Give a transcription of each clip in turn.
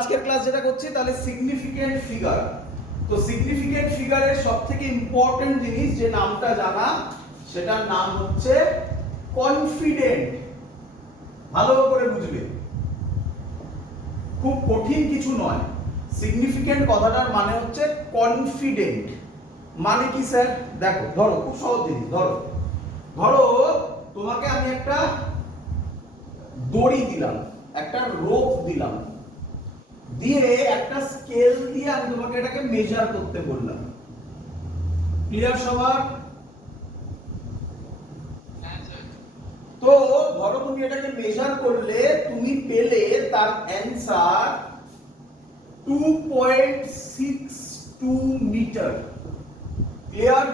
আজকের ক্লাস যেটা করছি তাহলে সিগনিফিকেন্ট ফিগার। তো সিগনিফিকেন্ট ফিগারের সবথেকে ইম্পর্টেন্ট জিনিস যে নামটা জানা, সেটার নাম হচ্ছে কনফিডেন্ট। ভালো করে বুঝবে, খুব কঠিন কিছু নয়। সিগনিফিকেন্ট কথাটার মানে হচ্ছে কনফিডেন্ট। মানে কি স্যার? দেখো, ধরো খুব সহজ জিনিস, ধরো তোমাকে আমি একটা দড়ি দিলাম, একটা রোপ দিলাম, দিয়ে একটা স্কেল দিয়ে আমি তোমাকে এটাকে মেজার করতে বললাম। ক্লিয়ার সবার? তো ধরো তুমি এটাকে মেজার করলে, তুমি পেলে তার অ্যানসার 2.62 মিটার। ক্লিয়ার?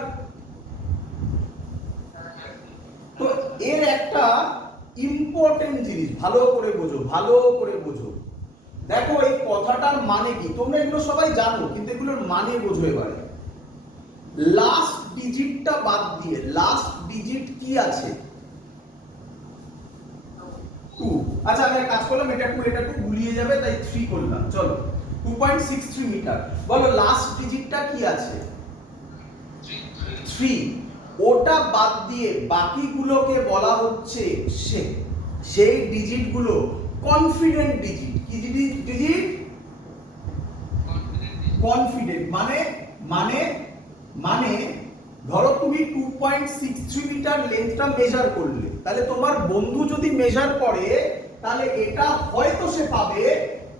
তো এর একটা ইম্পর্টেন্ট জিনিস ভালো করে বোঝো, ভালো করে বোঝো। দেখো এই কথাটার মানে কি, তোমরা এগুলো সবাই জানো, কিন্তু এগুলোর মানে বোঝো এবারে। লাস্ট ডিজিটটা বাদ দিয়ে লাস্ট ডিজিট কি আছে? 2। আচ্ছা আমি একটা কাজ করলাম, এটা 2 গুলিয়ে যাবে, তাই 3 করলাম। চলো 2.63 মিটার। বলো লাস্ট ডিজিটটা কি আছে? 3। ওটা বাদ দিয়ে বাকিগুলোকে বলা হচ্ছে সেই ডিজিটগুলো কনফিডেন্ট ডিজিট। কি ডিজিট? কনফিডেন্ট। মানে ধরো তুমি 2.63 মিটার লেন্থটা মেজার করলে, তাহলে তোমার বন্ধু যদি মেজার করে, তাহলে এটা হয়তো সে পাবে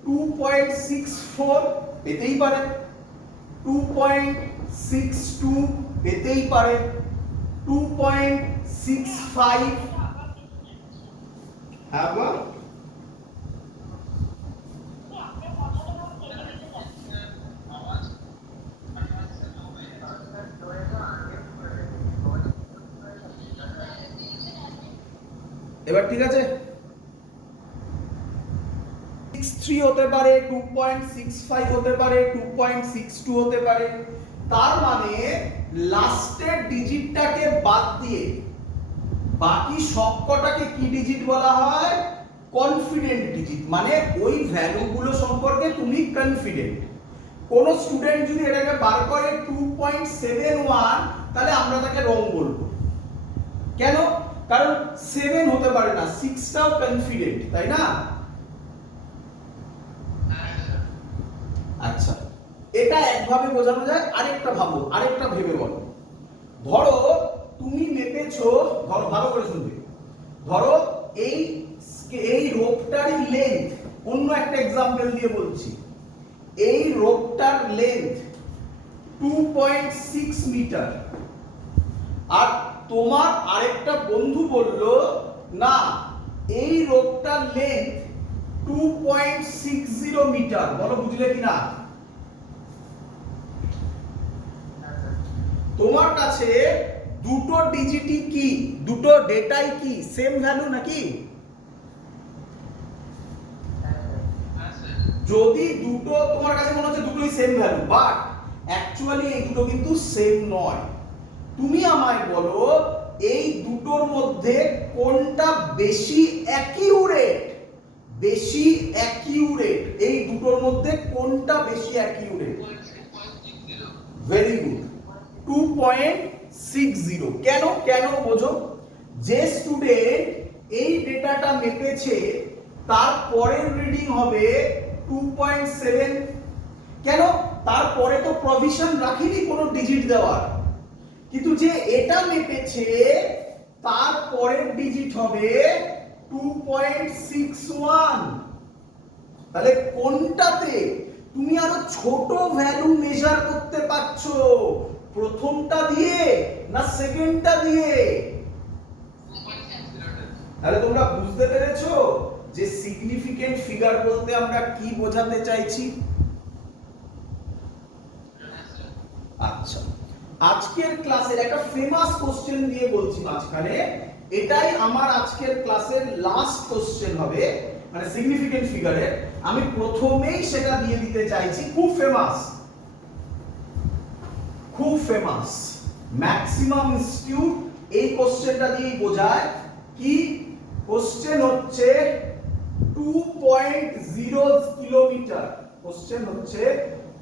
2.64, পেতেই পারে 2.62, পেতেই পারে 2.65। হ্যাঁ বল। এবার ঠিক আছে, 63 হতে পারে, 2.65 হতে পারে, 2.62 হতে পারে। তার মানে লাস্টের ডিজিটটাকে বাদ দিয়ে বাকি সবকটাকে কি ডিজিট বলা হয়? Confident digit. মানে ওই ভ্যালুগুলো সম্পর্কে তুমি কনফিডেন্ট। কোন স্টুডেন্ট যদি এটাকে বার করে 2.71, তাহলে আমরা তাকে রং বলবো। কেন? কারণ 7 হতে পারে না, 6টাও কনফিডেন্ট, তাই না? আচ্ছা, এটা একভাবে বোঝানো যায়। আরেকটা ভাবো, আরেকটা ভেবে বলো। ধরো তুমি মেপেছো, ধরো ভালো করে শুনবে, ধরো এই রোপটার লেন্থ, অন্য একটা এক্সাম্পল দিয়ে বলছি, এই রোপটার লেন্থ 2.6 মিটার। আর তোমার আরেকটা বন্ধু বলল না, এই রোপটার লেন্থ 2.60 মিটার। বলো বুঝলে কিনা? তোমার কাছে দুটো ডিজিটই কি, দুটো ডেটাই কি সেম ভ্যালু নাকি? যদি দুটো তোমার কাছে মনে হচ্ছে দুটোই সেম ভ্যালু, বাট অ্যাকচুয়ালি এই দুটো কিন্তু সেম নয়। তুমি আমায় বলো এই দুটোর মধ্যে কোনটা বেশি অ্যাকিউরেট? বেশি অ্যাকিউরেট, এই দুটোর মধ্যে কোনটা বেশি অ্যাকিউরেট? Very good, 2.60। কেন? কেন বোঝো। যে স্টুডেন্ট এই ডেটাটা মেপেছে, তার পরের রিডিং হবে 2.7। কেন? তারপরে তো প্রভিশন রাখিনি কোনো ডিজিট দেওয়ার। কিন্তু যে এটা মেপেছে, তার পরের ডিজিট হবে 2.61। তাহলে কোনটাতে তুমি আরো ছোট ভ্যালু মেজার করতে পারছো? প্রথমটা দিয়ে না সেকেন্ডটা দিয়ে? তাহলে তোমরা বুঝতে পেরেছো যে সিগনিফিকেন্ট ফিগার বলতে আমরা কি বোঝাতে চাইছি? আচ্ছা, আজকের ক্লাসের একটা ফেমাস কোশ্চেন দিয়ে বলছি মাঝখানে, এটাই আমার আজকের ক্লাসের লাস্ট কোশ্চেন হবে, মানে সিগনিফিকেন্ট ফিগারের। আমি প্রথমেই সেটা দিয়ে দিতে চাইছি, খুব ফেমাস, খুব ফেমাস। ম্যাক্সিমাম ইনস্টিটিউট এই কোশ্চেনটা দিয়েই বোঝায়। কি কোশ্চেন হচ্ছে? 2.0 কিলোমিটার, কোশ্চেন হচ্ছে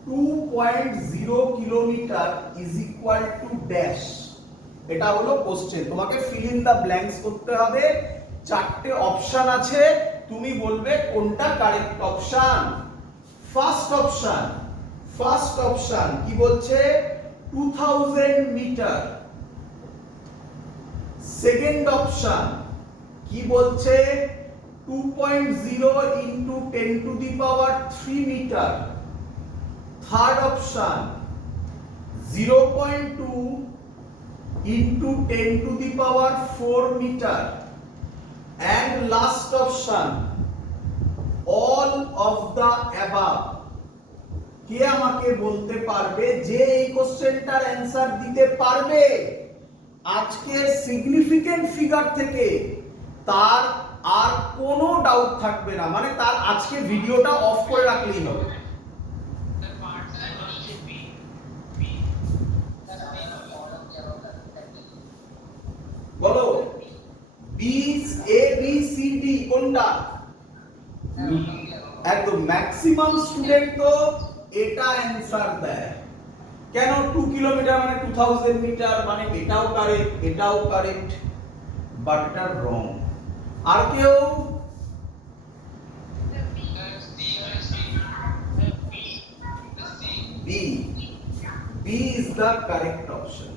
2.0 kilometre is equal to dash. এটা হলো কোশ্চেন, তোমাকে ফিল ইন দা ব্ল্যাঙ্কস করতে হবে। চারটে অপশন আছে, তুমি বলবে কোনটা কারেক্ট অপশন। ফার্স্ট অপশন কি বলছে 2000 মিটার। সেকেন্ড অপশন কি বলছে 2.0 into 10 to the power 3 metre. Third option 0.2 into 10 to the power 4 meter, and last option all of the above। কে আমাকে বলতে পারবে যে এই কোশ্চেনটার অ্যানসার দিতে পারবে আজকের সিগনিফিকেন্ট ফিগার থেকে? তার আর কোনো ডাউট থাকবে না, মানে তার আজকে ভিডিওটা অফ করে রাখলেই হবে। বলো B, A B C D কোনটা? একদম ম্যাক্সিমাম স্টুডেন্ট তো এটা অ্যানসার দেয়। কেন 2 কিলোমিটার মানে 2000 মিটার, মানে এটাও কারেক্ট, এটাও কারেক্ট, বাট এটা রং। আর কেউ? B, B is the correct option.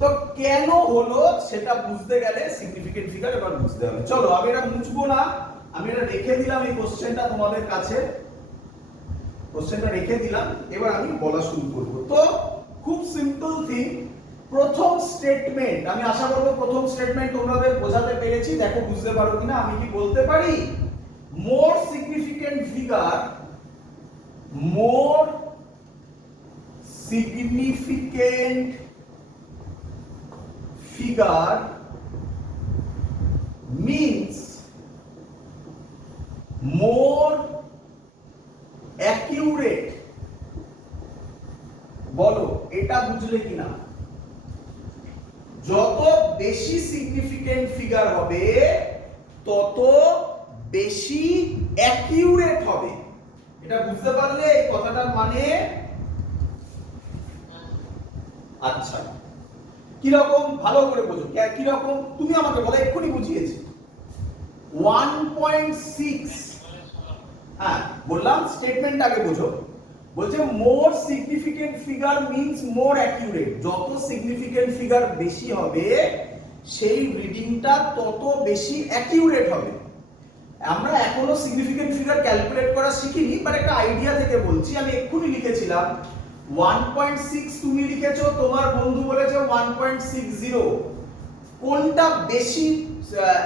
তো কেন হলো সেটা বুঝতে গেলে সিগনিফিকেন্ট ফিগার এবার বুঝতে হবে। চলো আমি এটা মুছবো না, আমি এটা রেখে দিলাম এই কোশ্চেনটা তোমাদের কাছে, কোশ্চেনটা রেখে দিলাম। এবার আমি বলা শুরু করব। তো খুব সিম্পল থিং, প্রথম স্টেটমেন্ট, আমি আশা করব প্রথম স্টেটমেন্ট তোমাদের বোঝাতে পেরেছি। দেখো বুঝতে পারো কিনা। আমি কি বলতে পারি মোর সিগনিফিকেন্ট ফিগার, মোর significant figure means more accurate। বলো এটা বুঝলে কিনা? যত বেশি সিগনিফিকেন্ট ফিগার হবে তত বেশি অ্যাকিউরেট হবে। এটা বুঝতে পারলে এই কথাটার মানে? আচ্ছা কিরকম ভালো করে বোঝো, কিরকম তুমি আমাকে বলো, এক্ষুনি বুঝিয়েছি। 1.6, হ্যাঁ বললাম স্টেটমেন্ট আগে বোঝো। বলছে more significant figure means more accurate. যত সিগনিফিকেন্ট ফিগার বেশি হবে সেই রিডিংটা তত বেশি অ্যাকিউরেট হবে। আমরা এখনো সিগনিফিকেন্ট ফিগার ক্যালকুলেট করা শিখিনি, বাট একটা আইডিয়া থেকে বলছি। আমি এক্ষুনি লিখেছিলাম 1.6, তুমি লিখেছো, তোমার বন্ধু বলেছে 1.60। কোনটা বেশি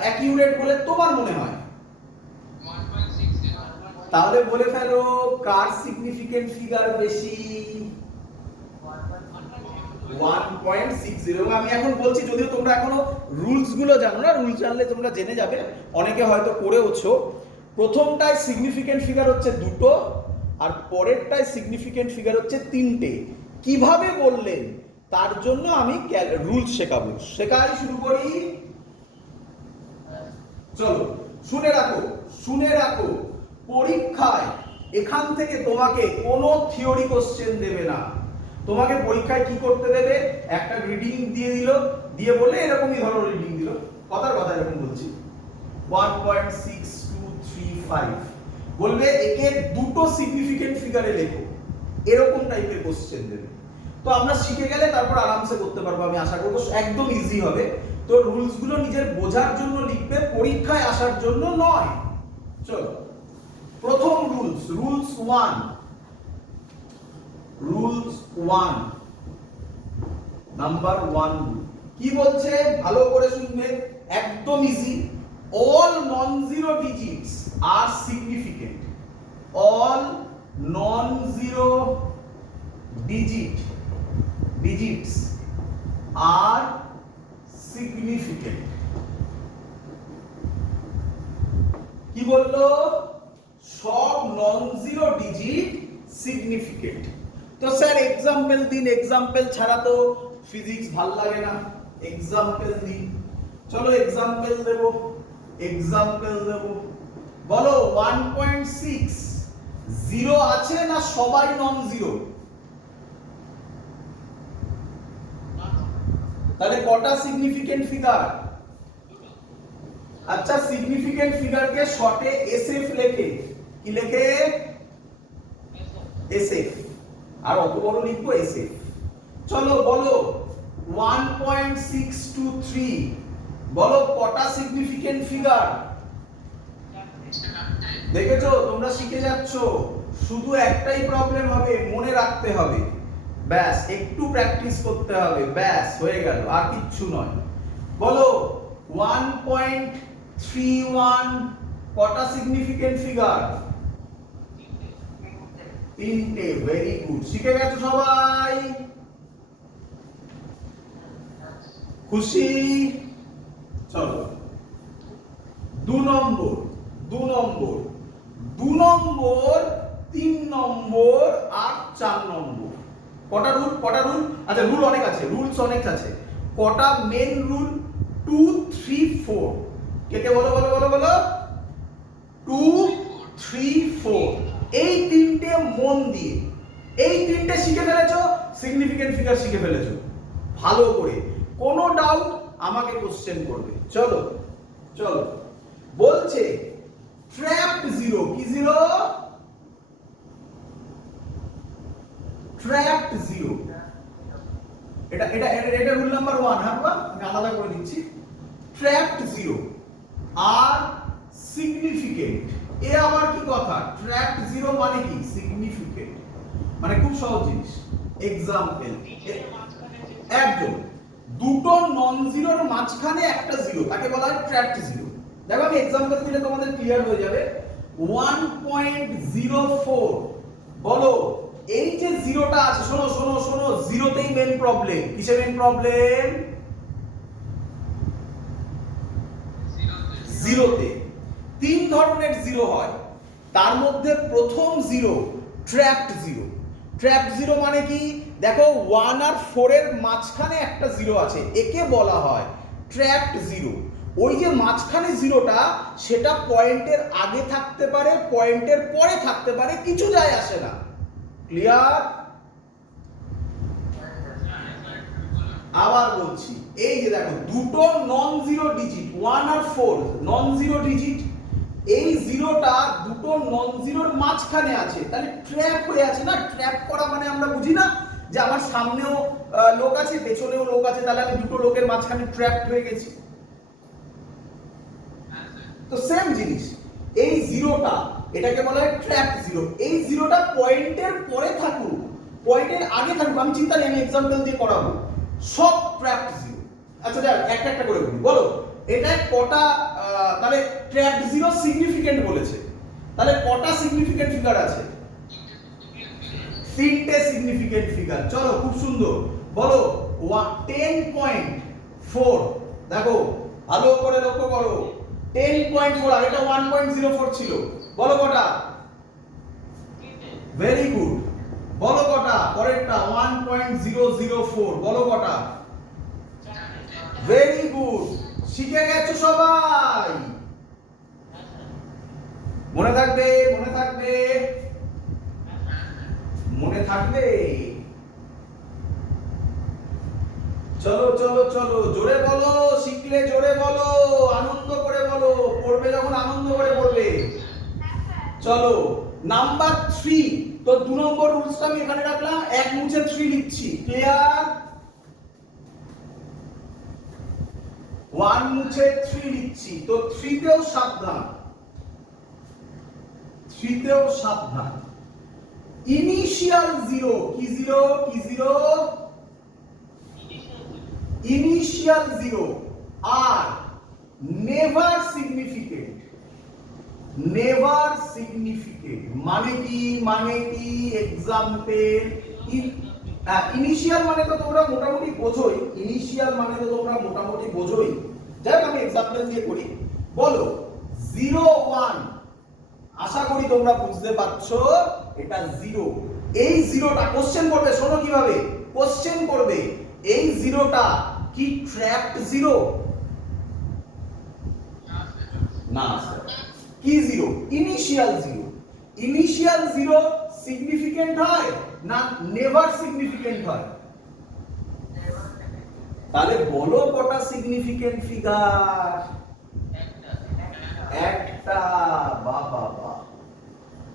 অ্যাকিউরেট বলে তোমার মনে হয়? 1.60। তাহলে বলে ফেলো কার সিগনিফিকেন্ট ফিগার বেশি? 1.60। আমি এখন বলছি, যদিও তোমরা এখনো রুলস গুলো জানো না, রুলস জানলে তোমরা জেনে যাবে, অনেকে হয়তো করেওছো। প্রথমটায় সিগনিফিকেন্ট ফিগার হচ্ছে দুটো, আর পরেরটায় সিগনিফিকেন্ট ফিগার হচ্ছে তিনটে। কিভাবে বললেন তার জন্য আমি রুলস শেখাবো। শেখাই শুরু করি। চলো শুনে রাখো পরীক্ষায় এখান থেকে তোমাকে কোনো থিওরি কোশ্চেন দেবে না। তোমাকে পরীক্ষায় কি করতে দেবে? একটা রিডিং দিয়ে দিল, দিয়ে বললে এরকমই ধরো রিডিং দিল, কথার কথা এরকম বলছি 1.6235, বলবে একে দুটো সিগনিফিকেন্ট ফিগারে লেখো, এরকম টাইপের কোশ্চেন দেবে। তো আমরা শিখে গেলে তারপর আরামসে করতে পারবো, আমি আশা করবো একদম ইজি হবে। তো রুলস গুলো নিজের বোঝার জন্য লিখবে, পরীক্ষায় আসার জন্য নয়। চলো প্রথম রুলস 1 নাম্বার 1 কি বলছে ভালো করে শুনবে, একদম easy. all non-zero digits are significant। all non-zero digits are significant। কি বললো? সব নন জিরো ডিজিট সিগনিফিকেন্ট। তো স্যার এক্সাম্পল দিন, এক্সাম্পল ছাড়া তো ফিজিক্স ভাল লাগে না, এক্সাম্পল দিন। চলো এক্সাম্পল দেব। এক্সাম্পল দেব। বলো 1.6 জিরো আছে না সবাই নন জিরো? তাহলে কটা সিগনিফিকেন্ট ফিগার? আচ্ছা, সিগনিফিকেন্ট ফিগারকে শর্টে এসএফ লেখে, কি লেখে? এসএফ। আর অত বড় লিখবো এসএফ। চলো বলো 1.623 বলো কটা সিগনিফিকেন্ট ফিগার? দেখেছো, তোমরা শিখে যাচ্ছ। শুধু একটাই প্রবলেম হবে, মনে রাখতে হবে, ব্যাস একটু প্র্যাকটিস করতে হবে, ব্যাস হয়ে গেল, আর কিচ্ছু নয়। বলো 1.31 কটা সিগনিফিকেন্ট ফিগার? তিনটে। ভেরি গুড, শিখে গেছো সবাই? খুশি? চলো 2 নম্বর 3 নম্বর আর 4 নম্বর। কটা রুল? আচ্ছা, রুল অনেক আছে, রুলস অনেক আছে। কটা মেন রুল? 2, 3, 4। কে বলো বলো বলো বলো? 2, 3, 4। এই তিনটে মন দিয়ে, এই তিনটে শিখে ফেলেছো, সিগনিফিকেন্ট ফিগার শিখে ফেলেছো ভালো করে। কোনো ডাউট আমাকে কোশ্চেন করবে। চলো চলো, বলছে ট্র্যাপড জিরো। কি জিরো? Trapped zero. এটা এটা এটা রুল নাম্বার 1। হ্যাঁ বাবা, আমি আলাদা করে দিচ্ছি। ট্র্যাপড জিরো আর সিগনিফিকেন্ট। এ আবার কি কথা? ট্র্যাপড জিরো মানে কি? সিগনিফিকেন্ট মানে খুব সহজ জিনিস। এক্সাম্পল, একদম দুটো নন জিরোর মাঝখানে একটা জিরো, তাকে বলা হয় ট্র্যাপড জিরো। দেখো, আমি এক্সাম্পল দিলে তোমাদের ক্লিয়ার হয়ে যাবে। 1.04 বলো, এই যে জিরোটা আছে, শোনো শোনো শোনো, জিরোতেই মেন প্রবলেম। কিসে মেন প্রবলেম? জিরোতে। 3 ধরনের জিরো হয়, তার মধ্যে প্রথম zero trapped zero. Trapped zero মানে কি? দেখো 1 আর 4 এর মাঝখানে একটা জিরো আছে, একে বলা হয় ট্র্যাপড জিরো। ওই যে মাঝখানে জিরোটা, সেটা পয়েন্টের আগে থাকতে পারে, পয়েন্টের পরে থাকতে পারে, কিছু যায় আসে না। ক্লিয়ার? আবার বলছি, এই যে দেখো দুটো নন জিরো ডিজিট, 1 আর 4 নন জিরো ডিজিট, এই জিরোটা দুটো নন জিরোর মাঝখানে আছে, তাহলে ট্র্যাপ হয়ে আছে না? ট্র্যাপ করা মানে আমরা বুঝি না যে আমার সামনেও লোক আছে, পেছনেও লোক আছে, তাহলে আমি দুটো লোকের মাঝখানে ট্র্যাপড হয়ে গেছি। তো সেম জিনিস, এই জিরোটা, এটাকে বলা হয় ট্র্যাপড জিরো। এই জিরোটা পয়েন্টের পরে থাকুক, পয়েন্টের আগে থাকুক, আমি চিন্তা নেই, আমি এক্সাম্পল দিয়ে করাবো, সব ট্র্যাপড জিরো। আচ্ছা যাক, একটা একটা করে বলি। বলো এটা কটা, তাহলে ট্র্যাপড জিরো সিগনিফিকেন্ট বলেছে, তাহলে কটা সিগনিফিকেন্ট ফিগার আছে? 3টে সিগনিফিকেন্ট ফিগার। চলো, খুব সুন্দর। বলো 10.4। দেখো ভালো করে লক্ষ্য করো, 10.4, আর এটা 1.04 ছিল। বলো কটা? Very good. বলো কটা? পরেরটা 1.004। বলো কটা? ভেরি গুড, শিখে গেছো সবাই? মনে থাকবে, মনে থাকবে, মনে থাকবে। চলো চলো চলো, জোরে বলো, শিখলে জোরে বলো, আনন্দ করে বলো, পড়বে যখন আনন্দ করে পড়বে। চলো নাম্বার 3। তো 2 নম্বর রুলসটা আমি এখানে রাখলাম, 1 মুছে 3 লিখছি। ক্লিয়ার? 1 মুছে 3 লিখছি, তো 3 তেও সাবধান, 3 তেও সাবধান। Initial zero. কি জিরো? কি জিরো? ইনিশিয়াল জিরো আর নেভার সিগনিফিকেন্ট। নেভার সিগনিফিকেন্ট মানে কি? মানে কি? এক্সাম্পল, ইনিশিয়াল মানে তো তোমরা মোটামুটি বোঝোই, ইনিশিয়াল মানে তো তোমরা মোটামুটি বোঝোই। যাই আমি এক্সাম্পল দিয়ে করি। বলো 0, 1, আশা করি তোমরা বুঝতে পারছো এটা জিরো। এই জিরোটা কোশ্চেন করবে, শোনো কিভাবে কোশ্চেন করবে। এই জিরোটা কি ট্র্যাপড জিরো? না স্যার, কি zero? Initial zero. Initial zero significant হয় না নেভার সিগনিফিকেন্ট হয়? তাহলে বলো কটা সিগনিফিকেন্ট ফিগার? একটা। বাবা বাবা।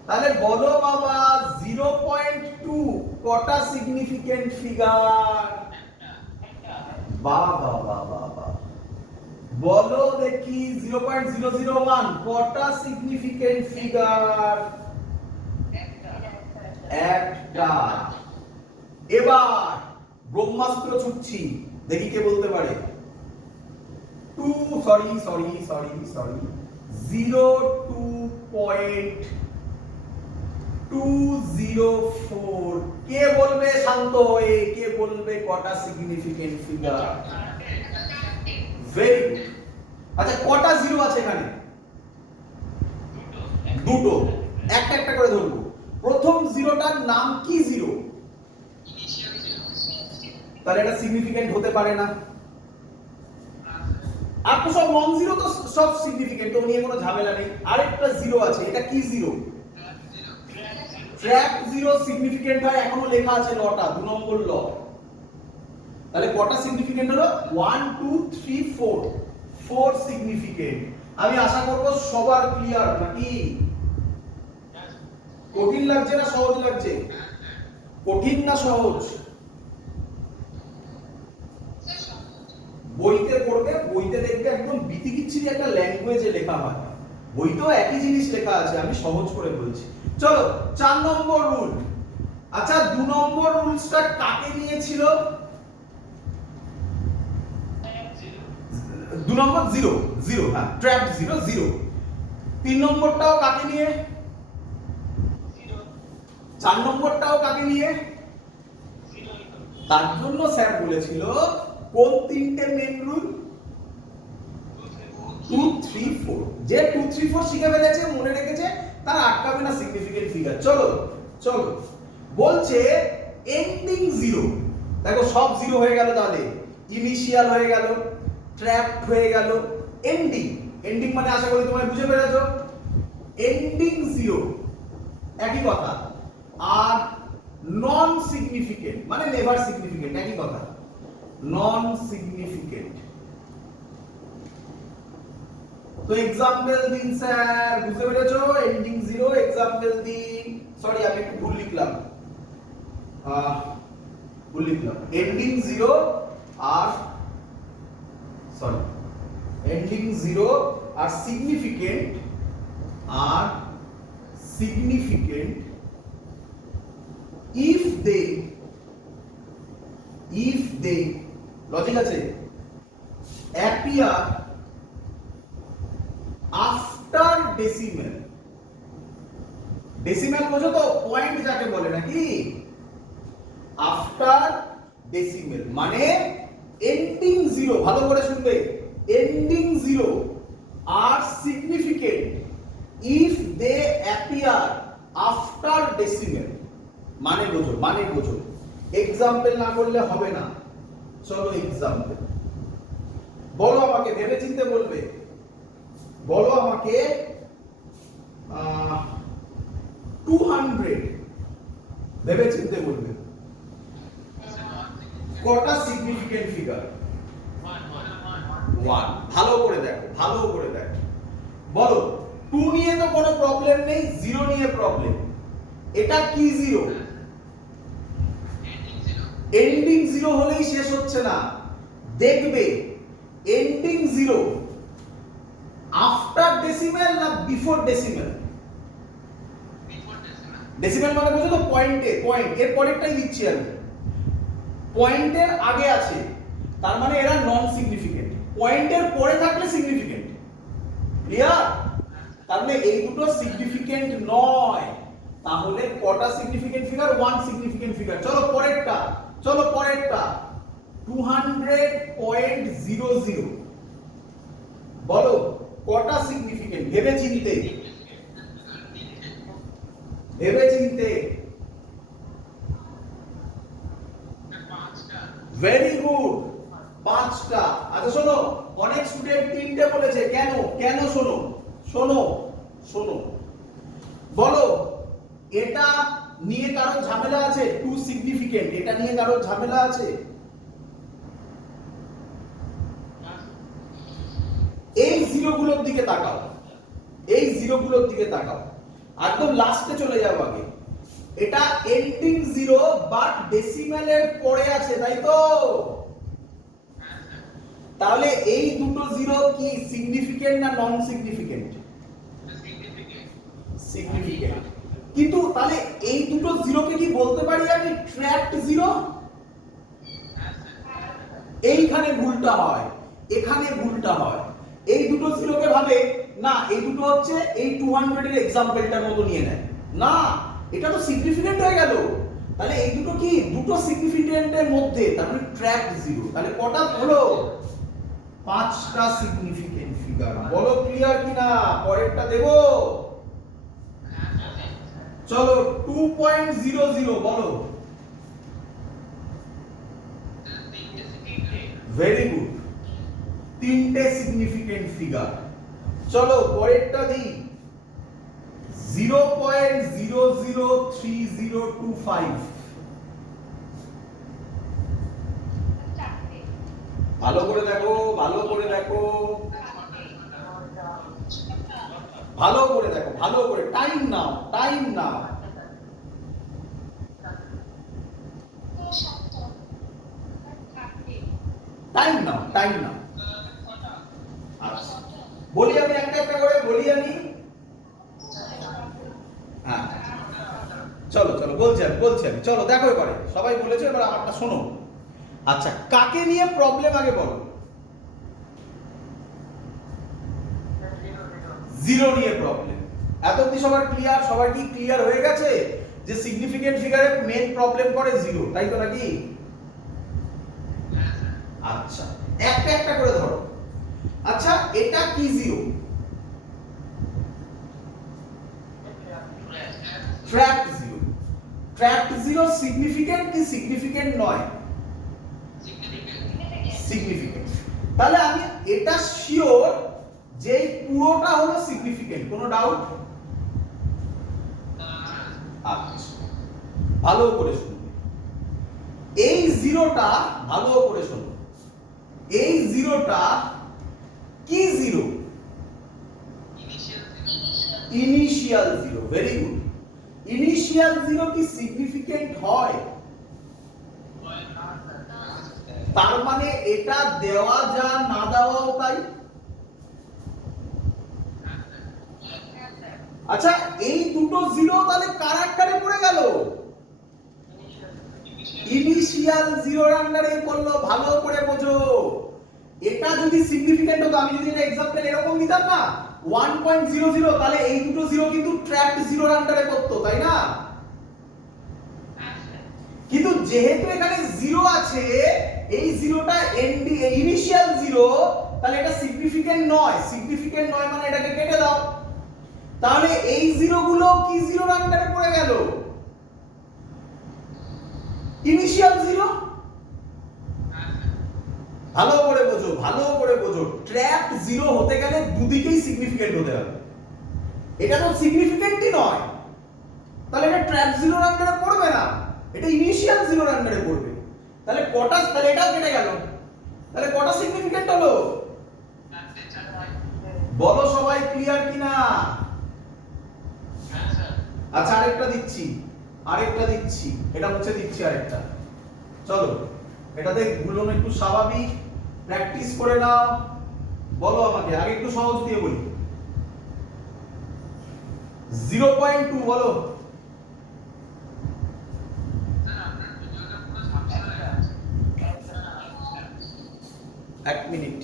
তাহলে বলো বাবা 0.2 কটা সিগনিফিকেন্ট ফিগার? বাবা বাবা বাবা। বলো দেখি 0.001 কটা সিগনিফিকেন্ট ফিগার? একটা। এবার ব্রহ্মাস্ত্র ছুটছি, দেখি কে বলতে পারে। 02.204 কে বলবে শান্ত হয়ে, কে বলবে কটা সিগনিফিকেন্ট ফিগার? Very good. আচ্ছা কটা জিরো আছে এখানে? দুটো। একটা একটা করে ধরবো। প্রথম জিরোটার নাম কি জিরো? তাহলে এটা সিগনিফিকেন্ট হতে পারে না। আর তো সব নন জিরো, তো সব সিগনিফিকেন্ট, তো নিয়ে কোনো ঝামেলা নেই। আরেকটা জিরো আছে, এটা কি জিরো? ট্র্যাপ জিরো সিগনিফিকেন্ট হয়, এখনো লেখা আছে লটা, 2 নম্বর ল। তাহলে কটা সিগনিফিকেন্ট হলো? 1 2 3 4, 4 সিগনিফিকেন্ট। আমি আশা করব সবার ক্লিয়ার নাকি? কঠিন লাগছে না সহজ লাগছে? কঠিন না সহজ? বইতে পড়বে, বইতে দেখবে একদম বিতিকিচ্ছিরি একটা ল্যাঙ্গুয়েজে লেখা হয়। বইতেও একই জিনিস লেখা আছে, আমি সহজ করে বলছি। চলো 4 নম্বর রুল। আচ্ছা 2 নম্বর রুলসটা কাকে নিয়েছিল? 2 নম্বর জিরো, জিরো, হ্যাঁ ট্র্যাপ জিরো, জিরো। 3 নম্বরটাও কাকে নিয়ে? 4 নম্বরটাও কাকে নিয়ে? তার জন্য স্যার বলেছিল কোন তিনটে মেন রুল? 2 3 4। যে 2 3 4 শিখে ফেলেছে, মনে রেখেছে, তার আটকাবে না সিগনিফিকেন্ট ফিগার। চলো চলো, বলছে এন্ডিং জিরো। দেখো সব জিরো হয়ে গেল, তাহলে ইনিশিয়াল হয়ে গেল, ট্র্যাপড হয়ে গেল, এন্ডিং। এন্ডিং মানে আশা করি তোমরা বুঝে পেরেছো। এন্ডিং জিরো একই কথা। আর নন সিগনিফিকেন্ট মানে নেভার সিগনিফিকেন্ট, একই কথা। Non significant. তো এক্সাম্পল দিন স্যার, বুঝতে পেরেছো? এন্ডিং জিরো এক্সাম্পল দিন। সরি আমি একটু ভুল লিখলাম, এন্ডিং জিরো আর সরি এন্ডিং জিরো আর সিগনিফিকেন্ট, আর সিগনিফিকেন্ট if they লজিক আছে appear after decimal। ডেসিমাল বোঝো তো, পয়েন্ট যাকে বলে নাকি? আফটার ডেসিমাল মানে এন্ডিং জিরো। ভালো করে শুনবে, এন্ডিং জিরো আর significant if they appear after decimal. মানে বোঝো, মানে বোঝো। এক্সাম্পল না করলে হবে না। চলো এক্সাম্পল বলো আমাকে, ভেবে চিন্তে বলবে। বলো আমাকে 200 ভেবে চিন্তে বলবে। কটা সিগনিফিকেন্ট ফিগার? 1। ভালো করে দেখো, ভালো করে দেখো। বলো 2 নিয়ে তো কোনো প্রবলেম নেই, 0 নিয়ে প্রবলেম। এটা কি জিরো? এন্ডিং জিরো হলেই শেষ হচ্ছে না। দেখবে এন্ডিং জিরো আফটার ডেসিমাল না বিফোর ডেসিমাল? ডেসিমাল মানে বুঝো তো, পয়েন্টে, পয়েন্ট এর পরেরটাই দিচ্ছি আমি। পয়েন্টের আগে আছে, তার মানে এরা নন সিগনিফিকেন্ট। পয়েন্টের পরে থাকলে সিগনিফিকেন্ট। ক্লিয়ার? তাহলে এই দুটো সিগনিফিকেন্ট নয়। তাহলে কটা সিগনিফিকেন্ট ফিগার? 1 significant figure. চলো পরেরটা, চলো পরেরটা 200.00 বলো কটা সিগনিফিকেন্ট? ভেবে চিনতে, ভেবে চিনতে। ভেরি গুড, 5টা। আচ্ছা শোনো, অনেক স্টুডেন্ট 3টে বলেছে। কেন? কেন শোনো, শোনো শোনো, বলো এটা নিয়ে কারো ঝামেলা আছে? টু সিগনিফিকেন্ট, এটা নিয়ে কারো ঝামেলা আছে? এই জিরোগুলোর দিকে তাকাও, এই জিরোগুলোর দিকে তাকাও, একদম লাস্টে চলে যাও আগে। এটা এন্ডিং জিরো বাট ডেসিমালের পরে আছে, তাই তো? তাহলে এই দুটো জিরো কি সিগনিফিকেন্ট না নন সিগনিফিকেন্ট? সিগনিফিকেন্ট। কিন্তু তাহলে এই দুটো জিরোকে কি বলতে পারি আমি ট্র্যাকড জিরো? এইখানে ভুলটা হয়, এখানে ভুলটা হয়। এই দুটো জিরোকে ভাবে না এই দুটো হচ্ছে এই 200 এর एग्जांपलটার মতো নিয়ে নেয়, না এটা তো সিগনিফিকেন্ট হয়ে গেল। তাহলে এই দুটো কি দুটো সিগনিফিকেন্টের মধ্যে, তার মানে ট্র্যাকড জিরো। তাহলে কটা হলো? 5টা সিগনিফিকেন্ট ফিগার। বলো ক্লিয়ার কিনা? পরেরটা দেব? চলো 2.00 বলো। ভেরি গুড, 3টে সিগনিফিকেন্ট ফিগার। চলো পরেরটা দিই, 0.003025। ভালো করে দেখো, ভালো করে দেখো, ভালো করে দেখো, ভালো করে টাইম নাও, টাইম নাও। টাইম নাও, টাইম নাও। আচ্ছা বলি আমি একটা একটা করে বলি আমি। হ্যাঁ চলো চলো বলছি আমি, চলো দেখো এবারে সবাই বলেছে, এবার আমারটা শোনো। আচ্ছা কাকে নিয়ে প্রবলেম আগে বলো? জিরো নিয়ে প্রবলেম। এত অবধি সবার ক্লিয়ার? সবার কি ক্লিয়ার হয়ে গেছে যে সিগনিফিকেন্ট ফিগারে মেইন প্রবলেম করে জিরো, তাই তো নাকি? আচ্ছা একটা একটা করে ধরো। আচ্ছা এটা কি zero? Tracked zero. Tracked zero significant কি সিগনিফিকেন্ট নয়? সিগনিফিকেন্ট। তাহলে আমি এটা শিওর যে পুরোটা হলো সিগনিফিকেন্ট, কোনো ডাউট? আচ্ছা ভালো করে শুনুন, এই জিরোটা ভালো করে শুনুন, এই জিরোটা কি zero? Initial zero. Very good. Initial zero কি সিগনিফিকেন্ট হয়? তার মানে এটা দেওয়া যা না দেওয়াও তাই। আচ্ছা এই দুটো জিরো তাহলে কার আন্ডারে পড়ে গেল? ইনিশিয়াল জিরোর আন্ডারে পড়লো। ভালো করে বোঝো, এটা যদি সিগনিফিকেন্ট হতো, আমি যদি এটা एग्जांपल এরকম দিতাম না 1.00, তাহলে এই দুটো জিরো কিন্তু ট্র্যাকড জিরোর আন্ডারে পড়তো, তাই না? কিন্তু যেহেতু এখানে জিরো আছে, এই জিরোটা ইনিশিয়াল জিরো, তাহলে এটা সিগনিফিকেন্ট নয়। সিগনিফিকেন্ট নয় মানে এটাকে কেটে দাও। তাহলে এই জিরো গুলো কি জিরোর আন্ডারে পড়ে গেল? Initial zero. ভালো করে বোঝো, ভালো করে বোঝো, ট্র্যাকড জিরো হতে গেলে দুদিকেই সিগনিফিকেন্ট হতে হবে। এটা তো সিগনিফিকেন্টই নয়, তাহলে এটা ট্র্যাকড জিরোর আন্ডারে পড়বে না, এটা ইনিশিয়াল জিরোর আন্ডারে পড়বে। তাহলে কটা, তাহলে এটাও কেটে গেল। তাহলে কটা সিগনিফিকেন্ট হলো? বলো সবাই ক্লিয়ার কিনা? আচ্ছা আরেকটা দিচ্ছি, আরেকটা দিচ্ছি, এটা মুছে দিচ্ছি আরেকটা। চলো এটাতে ভুলন একটু স্বাভাবিক, প্র্যাকটিস করে নাও। বলো আমাকে, আগে একটু সহজ দিয়ে বলি। 0.2 বলো। এক মিনিট,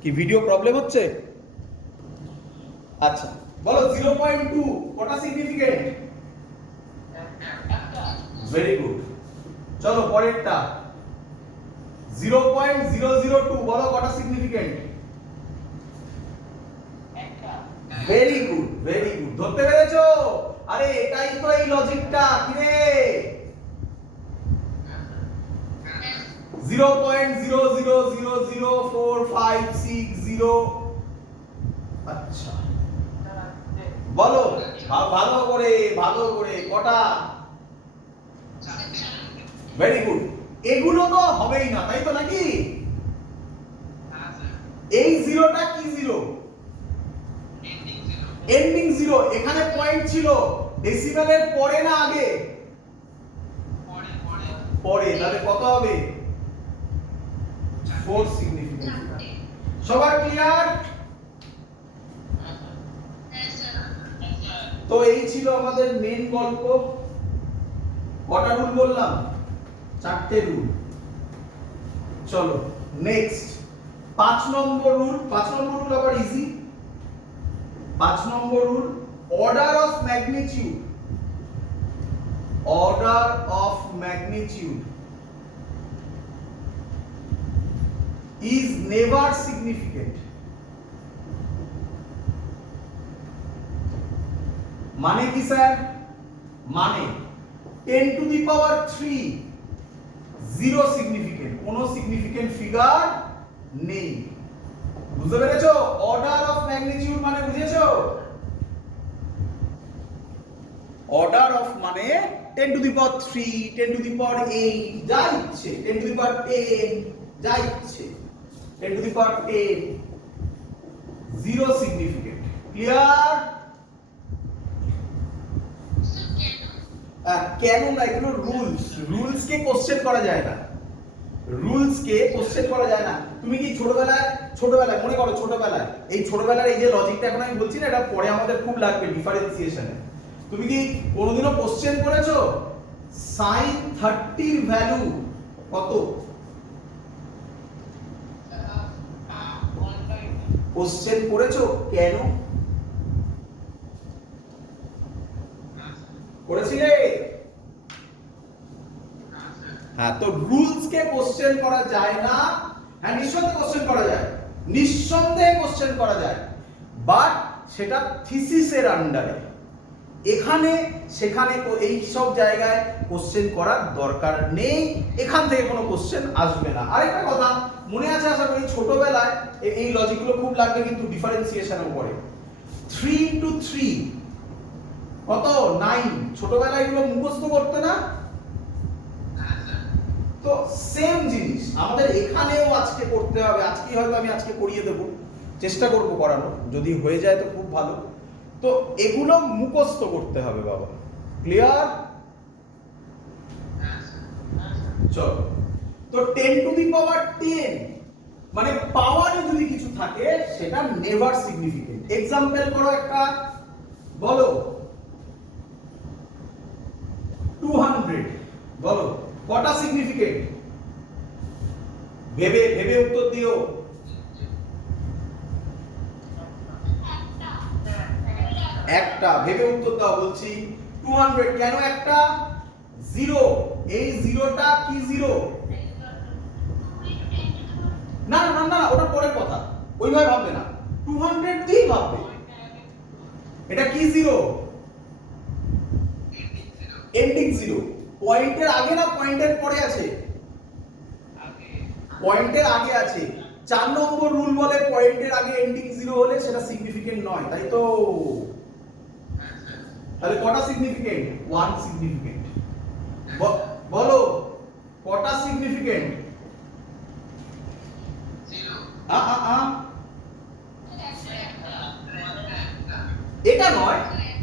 কি ভিডিও প্রবলেম হচ্ছে? আচ্ছা বলো 0.2 কটা সিগনিফিকেন্ট? Very good. চলো পরেরটা 0.002 বলো কটা significant? Very good, very good, ধরতে পেরেছো? আরে এটাই তো এই লজিকটা, কি রে? 0.00004560 আচ্ছা বলো ভালো করে কটা? Very good. এগুলো তো হবেই না, তাই তো নাকি? এই জিরোটা কি জিরো? Ending zero. এখানে পয়েন্ট ছিল ডেসিমালের পরে না আগে? পরে। তাহলে কত হবে? 4 সিগনিফিকেন্ট। সবার ক্লিয়ার? তো এই ছিল আমাদের মেন গল্প। কটা রুল বললাম? 4টে রুল। চলো নেক্সট 5 নম্বর রুল। 5 নম্বর রুল আবার easy. 5 number rule, order of magnitude. Order of magnitude is never significant. মানে কি স্যার? মানে 10 to the power 3 zero significant, কোনো সিগনিফিকেন্ট ফিগার নেই। বুঝতে পেরেছো? অর্ডার অফ ম্যাগনিটিউড মানে বুঝেছো? অর্ডার অফ মানে 10 to the power 3, 10 to the পাওয়ার 8 যা ইচ্ছে, 10 টু দি পাওয়ার 10 যা ইচ্ছে, 10 to the power 10 zero significant. Clear? কেন না? এগুলো রুলস। রুলস কে কোশ্চেন করা যায় না। রুলস কে কোশ্চেন করা যায় না। তুমি কি ছোটবেলায় মনে করো ছোটবেলায় এই ছোটবেলার এই যে লজিকটা এখন আমি বলছি না, এটা পরে আমাদের খুব লাগবে ডিফারেন্সিয়েশনে। তুমি কি কোনোদিনও কোশ্চেন করেছো sin 30 এর ভ্যালু কত? কোশ্চেন করেছো? কেন করেছিলে? হ্যাঁ, তো রুলস কে কোশ্চেন করা যায় না। হ্যাঁ, নিঃসন্দেহে কোশ্চেন করা যায়, নিঃসন্দেহে কোশ্চেন করা যায়, বাট সেটা থিসিসের আন্ডারে। এখানে সেখানে এই সব জায়গায় কোশ্চেন করার দরকার নেই, এখান থেকে কোনো কোশ্চেন আসবে না। আরেকটা কথা মনে আছে আশা করি, ছোটবেলায় এই লজিকগুলো খুব লাগবে কিন্তু ডিফারেন্সিয়েশনের উপরে। 3 into 3 কত? 9। ছোটবেলায় এগুলো মুখস্থ করতে না? তো সেম জিনিস আমাদের এখানেও আজকে করতে হবে। আজকে হয়তো আমি আজকে করিয়ে দেবো, চেষ্টা করবো করানো, যদি হয়ে যায় তো খুব ভালো। তো এগুলো মুখস্থ করতে হবে বাবা। ক্লিয়ার? চলো, তো 10 টু দি পাওয়ার 10 মানে পাওয়ারে যদি কিছু থাকে সেটা নেভার সিগনিফিকেন্ট। এক্সাম্পল করো একটা, বলো 200 বলো কটা সিগনিফিকেন্ট? ভেবে ভেবে উত্তর দিও। একটা। ভেবে উত্তর দাও বলছি। 200 কেন একটা? জিরো। এই জিরোটা কি জিরো? না না না, ওটা পরের কথা, ওইভাবে ভাববে না, 200 দিয়ে ভাববে। এটা কি জিরো? Ending zero. পয়েন্টের আগে না পয়েন্টের পরে আছে? পয়েন্টের আগে আছে। 4 নম্বর রুল বলে পয়েন্টের আগে এন্ডিং জিরো হলে সেটা সিগনিফিকেন্ট নয়, তাই তো? তাহলে কটা সিগনিফিকেন্ট? 1 সিগনিফিকেন্ট। বলো কটা সিগনিফিকেন্ট? এটা নয়,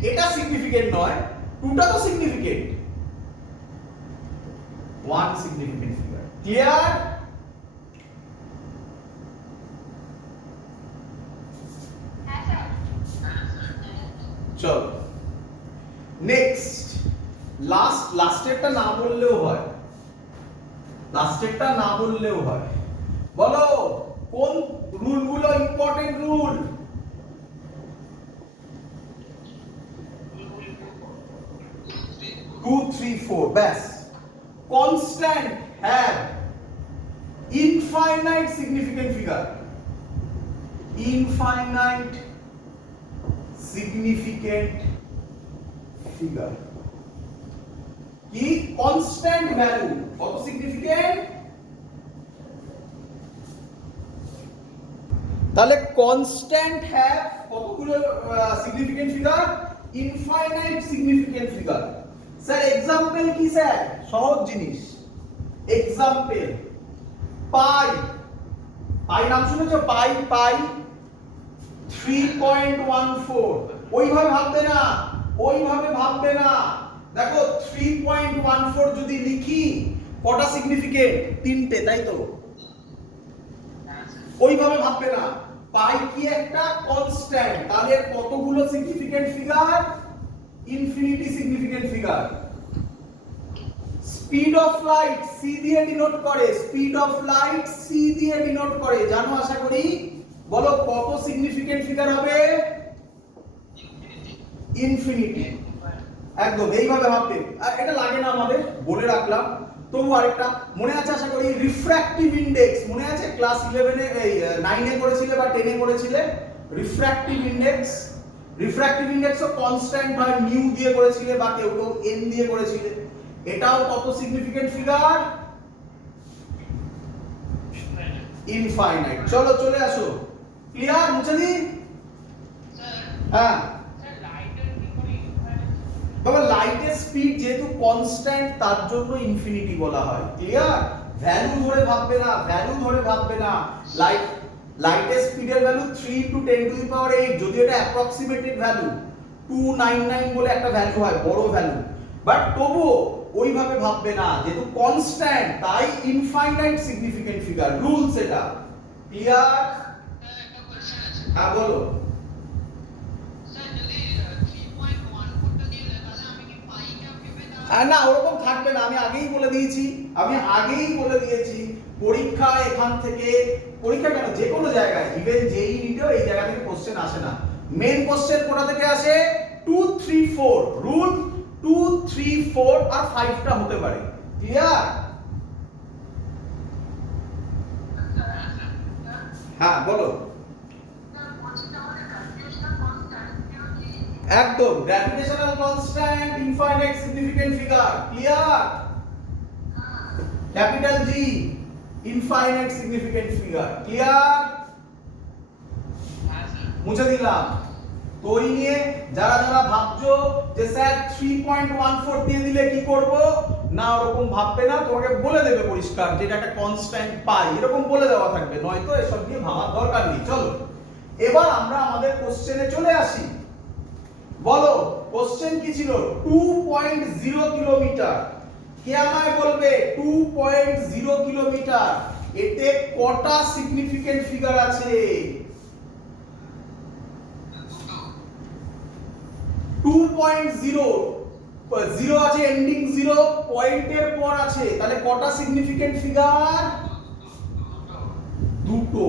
এটা সিগনিফিকেন্ট নয়, টুটা তো সিগনিফিকেন্ট। 1 significant figure. ক্লিয়ার? চলো নেক্সট, লাস্টেরটা না বললেও হয়, লাস্টেরটা না বললেও হয়। বলো কোন রুলগুলো important rule? Two three four ব্যাস। Constant have infinite significant figure. Infinite significant figure কি? Constant value. কত সিগনিফিকেন্ট? তাহলে কনস্ট্যান্ট হ্যাভ কতগুলো significant figure? Infinite significant figure. Sir example কি স্যার? সহজ জিনিস। এক্সাম্পল পাই, পাই নাম শুনেছো? পাই, পাই 3.14। ওইভাবে ভাববে না, ওইভাবে ভাববে না। দেখো 3.14 যদি লিখি কটা সিগনিফিকেন্ট? তিনটে, তাই তো? ওইভাবে ভাববে না। পাই কি একটা কনস্ট্যান্ট, তাহলে কতগুলো significant figure? Infinity significant figure. Speed of light C দিয়ে ডিনোট করে, স্পিড অফ লাইট সি দিয়ে ডিনোট করে, জানো আশা করি। বলো কত সিগনিফিকেন্ট ফিগার হবে? ইনফিনিটি। একদম এইভাবে ভাববে। আর এটা লাগে না আমাদের, বলে রাখলাম। তবু আরেকটা মনে আছে আশা করি, রিফ্র্যাক্টিভ ইনডেক্স মনে আছে? ক্লাস 11 এ, এই 9 এ করেছিলে বা 10 এ করেছিলে রিফ্র্যাক্টিভ ইনডেক্স। রিফ্র্যাক্টিভ ইনডেক্সও কনস্ট্যান্ট হয়, মিউ দিয়ে করেছিলে বা কেউ কেউ এন দিয়ে করেছিলে। এটাও কত সিগনিফিকেন্ট ফিগার? ইনফাইনাইট। চলো চলে আসো। ক্লিয়ার? মুছে দি। হ্যাঁ বাবা, লাইটের স্পিড যেহেতু কনস্ট্যান্ট তার জন্য ইনফিনিটি বলা হয়। ক্লিয়ার? ভ্যালু ধরে ভাববে না, ভ্যালু ধরে ভাববে না। লাইটের স্পিডের ভ্যালু 3 × 10⁸, যদি এটা অ্যাপ্রক্সিমেটেড ভ্যালু 299 বলে একটা ভ্যালু হয়, বড় ভ্যালু। বাট তবু ওইভাবে ভাববে না, যেহেতু কনস্ট্যান্ট তাই ইনফাইনাইট সিগনিফিকেন্ট ফিগার। রুলস এটা। ক্লিয়ার? হ্যাঁ বলো। না ওরকম থাকবে না, আমি আগেই বলে দিয়েছি, পরীক্ষা এখান থেকে, পরীক্ষা কেন যে কোনো জায়গায়, ইভেন জেই নিতেও এই জায়গা থেকে কোশ্চেন আসে না। মেন কোশ্চেন কোথা থেকে আসে? 2 3 4 রুল। 2 3 4 আর 5টা হতে পারে। ক্লিয়ার? হ্যাঁ বলো। একদম gravitational constant, infinite significant figure. Clear? Capital জি, ইনফাইনাইট সিগনিফিকেন্ট ফিগার। ক্লিয়ার? মুছে দিলাম। তো এই নিয়ে যারা যারা ভাবছো যে স্যার 3.14 দিয়ে দিলে কি করব, না ওরকম ভাববে না, তোমাকে বলে দেবে পরিষ্কার যেটা একটা কনস্ট্যান্ট পাই, এরকম বলে দেওয়া থাকবে, নয়তো এসব নিয়ে ভাবার দরকার নেই। চলো এবার আমরা আমাদের কোশ্চেনে চলে আসি। বলো কোশ্চেন কি ছিল? 2.0 কিলোমিটার। কে আমায় বলবে 2.0 কিলোমিটার এতে কটা সিগনিফিকেন্ট ফিগার আছে? 2.0 জিরো আছে, এন্ডিং জিরো, পয়েন্টের পর আছে, তাহলে কটা সিগনিফিকেন্ট ফিগার? দুটো।